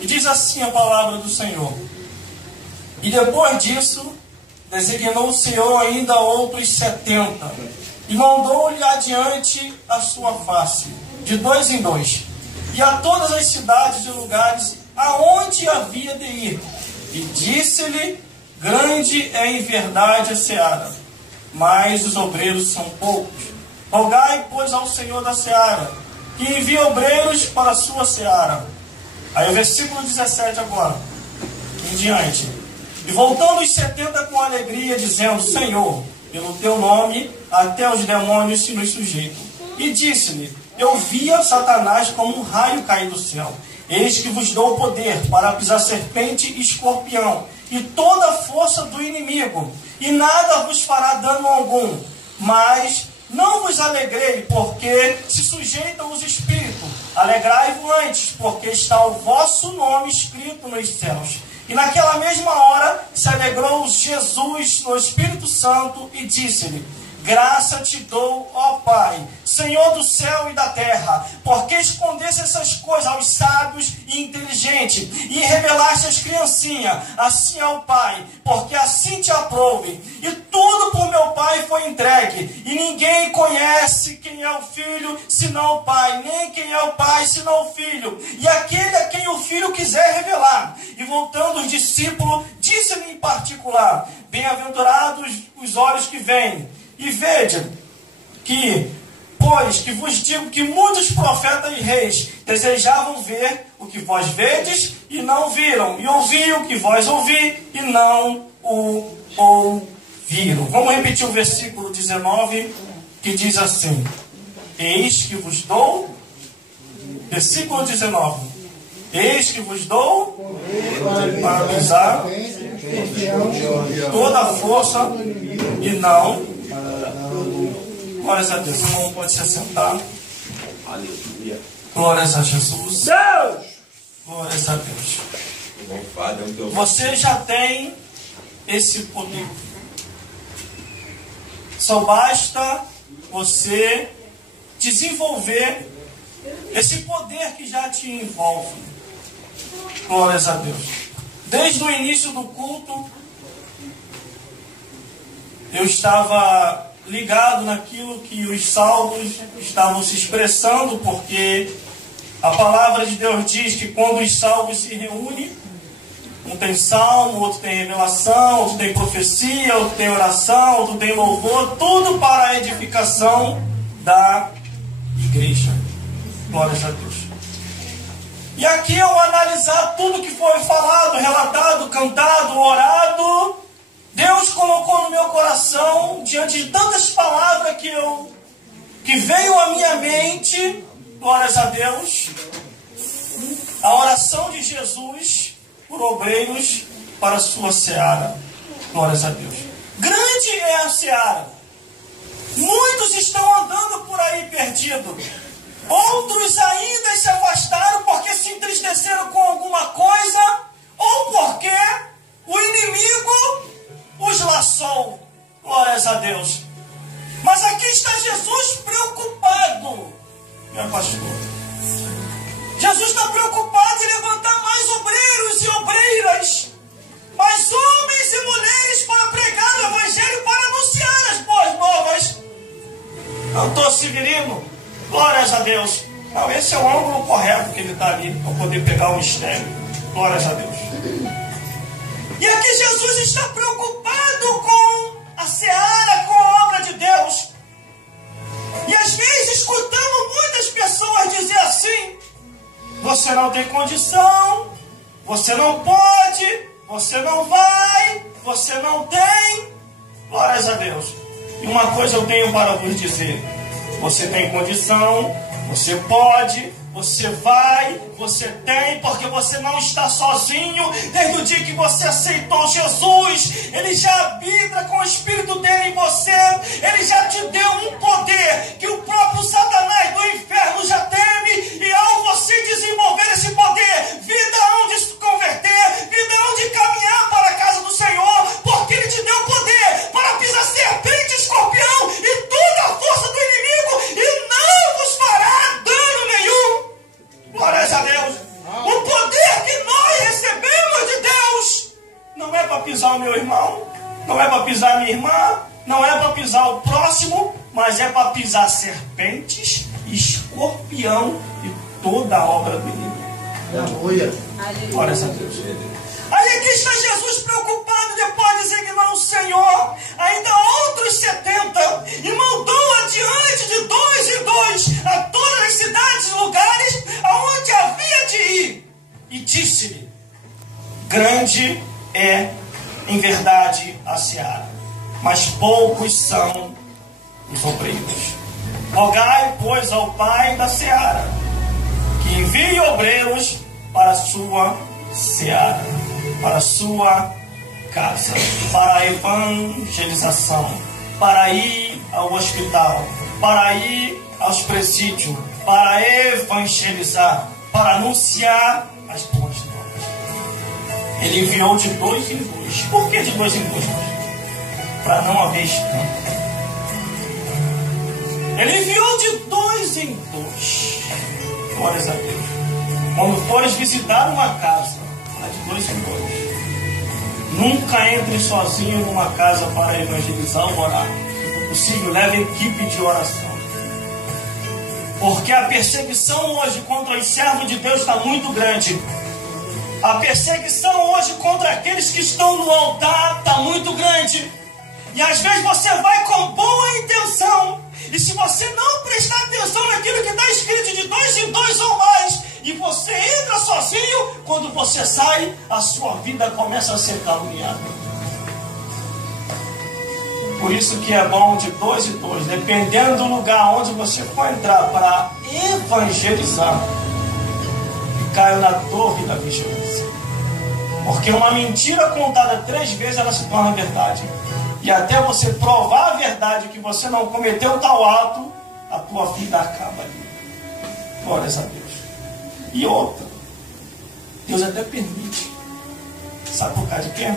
E diz assim a palavra do Senhor: e depois disso, designou o Senhor ainda outros 70, e mandou-lhe adiante a sua face, de 2 em 2, e a todas as cidades e lugares aonde havia de ir. E disse-lhe: grande é em verdade a seara, mas os obreiros são poucos. Rogai, pois, ao Senhor da seara, que envie obreiros para a sua seara. Aí o versículo 17 agora, em diante. E voltando os 70 com alegria, dizendo: Senhor, pelo teu nome, até os demônios se nos sujeitam. E disse-lhe: eu via Satanás como um raio cair do céu. Eis que vos dou o poder para pisar serpente e escorpião, e toda a força do inimigo, e nada vos fará dano algum. Mas não vos alegrei, porque se sujeitam os espíritos. Alegrai-vos antes, porque está o vosso nome escrito nos céus. E naquela mesma hora se alegrou Jesus no Espírito Santo e disse-lhe: graça te dou, ó Pai, Senhor do céu e da terra, porque escondeste essas coisas aos sábios e inteligentes, e revelaste às criancinhas, assim ao Pai, porque assim te aprouve. E tudo por meu Pai foi entregue, e ninguém conhece quem é o Filho, senão o Pai, nem quem é o Pai, senão o Filho, e aquele a quem o Filho quiser revelar. E voltando os discípulos, disse-lhe em particular: bem-aventurados os olhos que veem, e vede que, pois que vos digo que muitos profetas e reis desejavam ver o que vós vedes e não viram, e ouvir o que vós ouvi e não o ouviram. Vamos repetir o versículo 19, que diz assim: eis que vos dou, versículo 19, eis que vos dou para pisar toda a força e não. Glórias a Deus. O irmão pode se assentar. Aleluia. Glórias a Jesus. Deus! Glórias a Deus. Louvado é o teu Você já tem esse poder. Só basta você desenvolver esse poder que já te envolve. Glórias a Deus. Desde o início do culto, eu estava ligado naquilo que os salmos estavam se expressando, porque a palavra de Deus diz que quando os salmos se reúnem, um tem salmo, outro tem revelação, outro tem profecia, outro tem oração, outro tem louvor, tudo para a edificação da igreja. Glórias a Deus. E aqui, ao analisar tudo que foi falado, relatado, cantado, orado, Deus colocou no meu coração, diante de tantas palavras que veio à minha mente, glórias a Deus, a oração de Jesus por obreiros para a sua seara. Glórias a Deus. Grande é a seara. Muitos estão andando por aí perdidos. Outros ainda se afastaram porque se entristeceram com alguma coisa, ou porque o inimigo os laçou. Glórias a Deus. Mas aqui está Jesus preocupado, meu pastor. Jesus está preocupado em levantar mais obreiros e obreiras, mais homens e mulheres para pregar o Evangelho, para anunciar as boas novas. Doutor Severino, glórias a Deus. Não, esse é o ângulo correto que ele está ali, para poder pegar o mistério. Glórias a Deus. E aqui Jesus está preocupado com a seara, com a obra de Deus. E às vezes escutamos muitas pessoas dizer assim: você não tem condição, você não pode, você não vai, você não tem. Glórias a Deus. E uma coisa eu tenho para vos dizer: você tem condição, você pode, você vai, você tem, porque você não está sozinho. Desde o dia que você aceitou Jesus, Ele já habita com o Espírito dele em você. Ele já te deu um poder que o próprio Satanás do inferno já teme. E ao você desenvolver esse poder, vida onde se converter, vida onde caminhar para a casa do Senhor, porque Ele te deu poder para pisar serpente, escorpião e toda a força do inimigo, e não vos fará dano nenhum. Glórias a Deus. O poder que nós pisar o meu irmão, não é para pisar a minha irmã, não é para pisar o próximo, mas é para pisar serpentes, escorpião e toda a obra do inimigo. Aleluia. Glória a Deus. Aí aqui está Jesus preocupado, depois de designar o Senhor, ainda outros 70, e mandou adiante de 2 em 2 a todas as cidades e lugares aonde havia de ir. E disse-lhe: grande é, em verdade, a seara, mas poucos são os obreiros. Rogai, pois, ao Pai da seara, que envie obreiros para a sua seara, para a sua casa, para a evangelização, para ir ao hospital, para ir aos presídios, para evangelizar, para anunciar as boas novas. Ele enviou de 2 em 2. Por que de 2 em 2? Para não haver escândalo. Ele enviou de 2 em 2. Glórias a Deus. Quando fores visitar uma casa, de 2 em 2. Nunca entre sozinho numa casa para evangelizar ou orar. Se for possível, leve equipe de oração. Porque a perseguição hoje contra os servos de Deus está muito grande. A perseguição hoje contra aqueles que estão no altar está muito grande. E às vezes você vai com boa intenção. E se você não prestar atenção naquilo que está escrito de 2 em 2 ou mais, e você entra sozinho, quando você sai, a sua vida começa a ser caluniada. Por isso que é bom de 2 em 2, dependendo do lugar onde você for entrar para evangelizar, e caia na torre da vigilância. Porque uma mentira contada 3 vezes, ela se torna verdade. E até você provar a verdade que você não cometeu tal ato, a tua vida acaba ali. Glórias a Deus. E outra, Deus até permite. Sabe por causa de quê?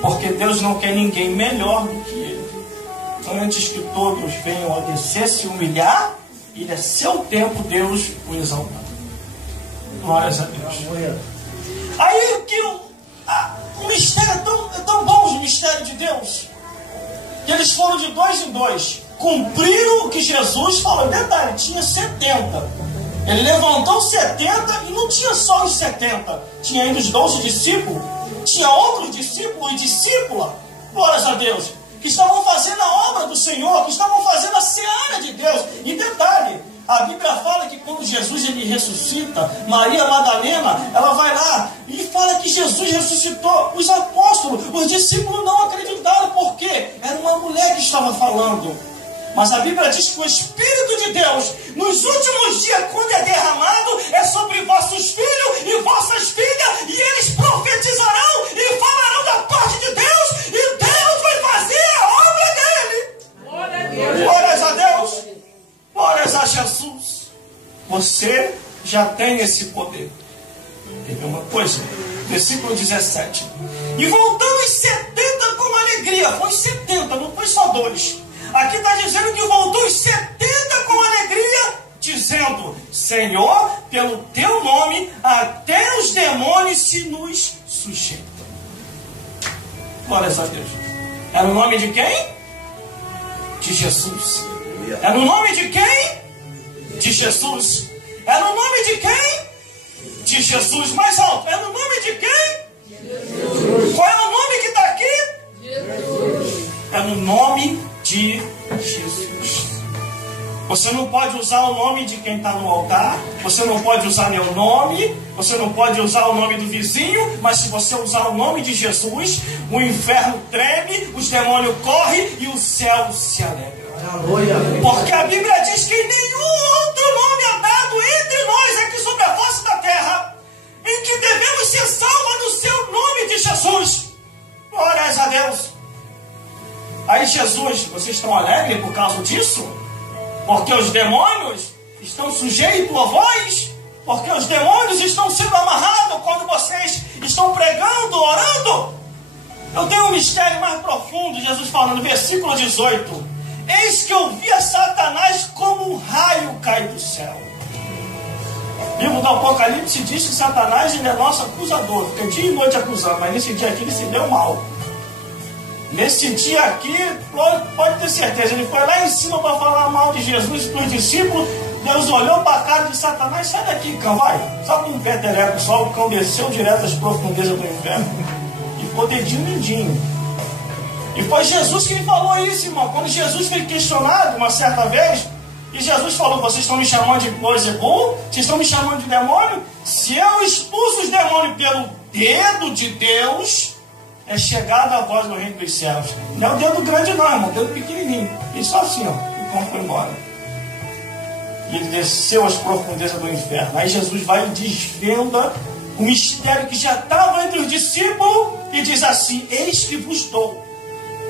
Porque Deus não quer ninguém melhor do que Ele. Antes que todos venham a descer, se humilhar, e é seu tempo Deus o exaltar. Glórias a Deus. Aí que o mistério é tão bom, o mistério de Deus, que eles foram de 2 em 2, cumpriram o que Jesus falou. Detalhe, tinha 70. Ele levantou 70 e não tinha só os 70, tinha ainda os 12 discípulos, tinha outros discípulos e discípulas, glórias a Deus, que estavam fazendo a obra do Senhor, que estavam fazendo a seara de Deus. E detalhe, a Bíblia fala que quando Jesus ele ressuscita, Maria Madalena, ela vai lá e fala que Jesus ressuscitou. Os apóstolos, os discípulos não acreditaram, porque era uma mulher que estava falando. Mas a Bíblia diz que o Espírito de Deus, nos últimos dias, quando é derramado, é sobre vossos filhos e vossas filhas, e eles profetizarão e falarão da parte de Deus, e Deus vai fazer a obra dele. Glórias a Deus. Glórias a Jesus. Você já tem esse poder. Teve uma coisa, versículo 17. E voltando os 70 com alegria. Foi 70, não foi só 2. Aqui está dizendo que voltou os 70 com alegria, dizendo: Senhor, pelo teu nome, até os demônios se nos sujeitam. Glórias a Deus. Era o nome de quem? De Jesus. Era o nome de quem? De Jesus. Era o nome de quem? De Jesus. Mais alto. Era o nome de quem? Jesus. Qual é o nome que está aqui? Jesus. Era o nome de Jesus. Você não pode usar o nome de quem está no altar, você não pode usar meu nome, você não pode usar o nome do vizinho, mas se você usar o nome de Jesus, o inferno treme, os demônios correm e o céu se alegra. Porque a Bíblia diz que nenhum outro nome é dado entre nós aqui sobre a face da terra, em que devemos ser salvos no seu nome de Jesus. Glórias a Deus. Aí Jesus, vocês estão alegres por causa disso? Porque os demônios estão sujeitos a vós? Porque os demônios estão sendo amarrados quando vocês estão pregando, orando? Eu tenho um mistério mais profundo, Jesus falando, versículo 18. Eis que eu via Satanás como um raio cair do céu. O livro do Apocalipse diz que Satanás ele é nosso acusador, fica dia e noite acusando, mas nesse dia aqui ele se deu mal. Nesse dia aqui, pode ter certeza, ele foi lá em cima para falar mal de Jesus e dos discípulos. Deus olhou para a cara de Satanás: sai daqui, cão, vai. Só com um pé teleco só, o cão desceu direto às profundezas do inferno. E ficou dedinho lindinho. E foi Jesus quem falou isso, irmão. Quando Jesus foi questionado uma certa vez, e Jesus falou: vocês estão me chamando de Beelzebul? Vocês estão me chamando de demônio? Se eu expulso os demônios pelo dedo de Deus, é chegada a voz no reino dos céus. Não é o dedo grande não, irmão, o dedo pequenininho. E só assim, ó, e como foi embora. E ele desceu às profundezas do inferno. Aí Jesus vai e desvenda o mistério que já estava entre os discípulos e diz assim: eis que vos dou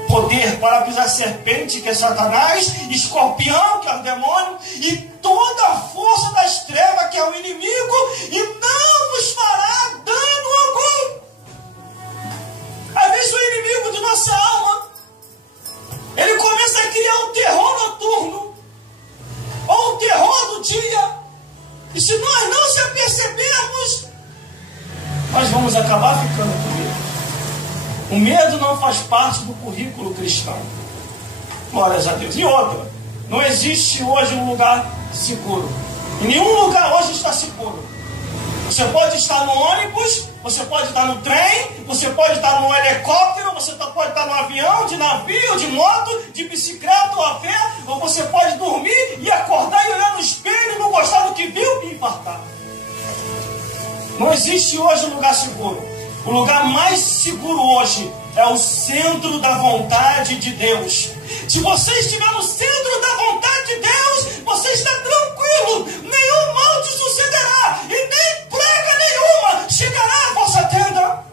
poder para pisar serpente, que é Satanás, escorpião, que é o demônio, e toda a força das trevas, que é o inimigo, e não vos fará dano algum. Às vezes o inimigo de nossa alma, ele começa a criar um terror noturno, ou um terror do dia, e se nós não se apercebermos, nós vamos acabar ficando com medo. O medo não faz parte do currículo cristão. Glórias a Deus. E outra, não existe hoje um lugar seguro. Em nenhum lugar hoje está seguro. Você pode estar no ônibus, você pode estar no trem, você pode estar no helicóptero, você pode estar no avião, de navio, de moto, de bicicleta ou a pé, ou você pode dormir e acordar e olhar no espelho, não gostar do que viu e infartar. Não existe hoje um lugar seguro. O lugar mais seguro hoje é o centro da vontade de Deus. Se você estiver no centro da vontade de Deus, você está tranquilo. Nenhum mal te sucederá e nem praga nenhuma chegará à vossa tenda.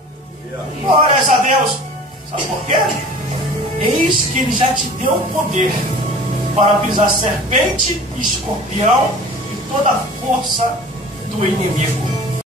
Glórias a Deus. Sabe por quê? Eis que Ele já te deu o poder para pisar serpente, escorpião e toda a força do inimigo.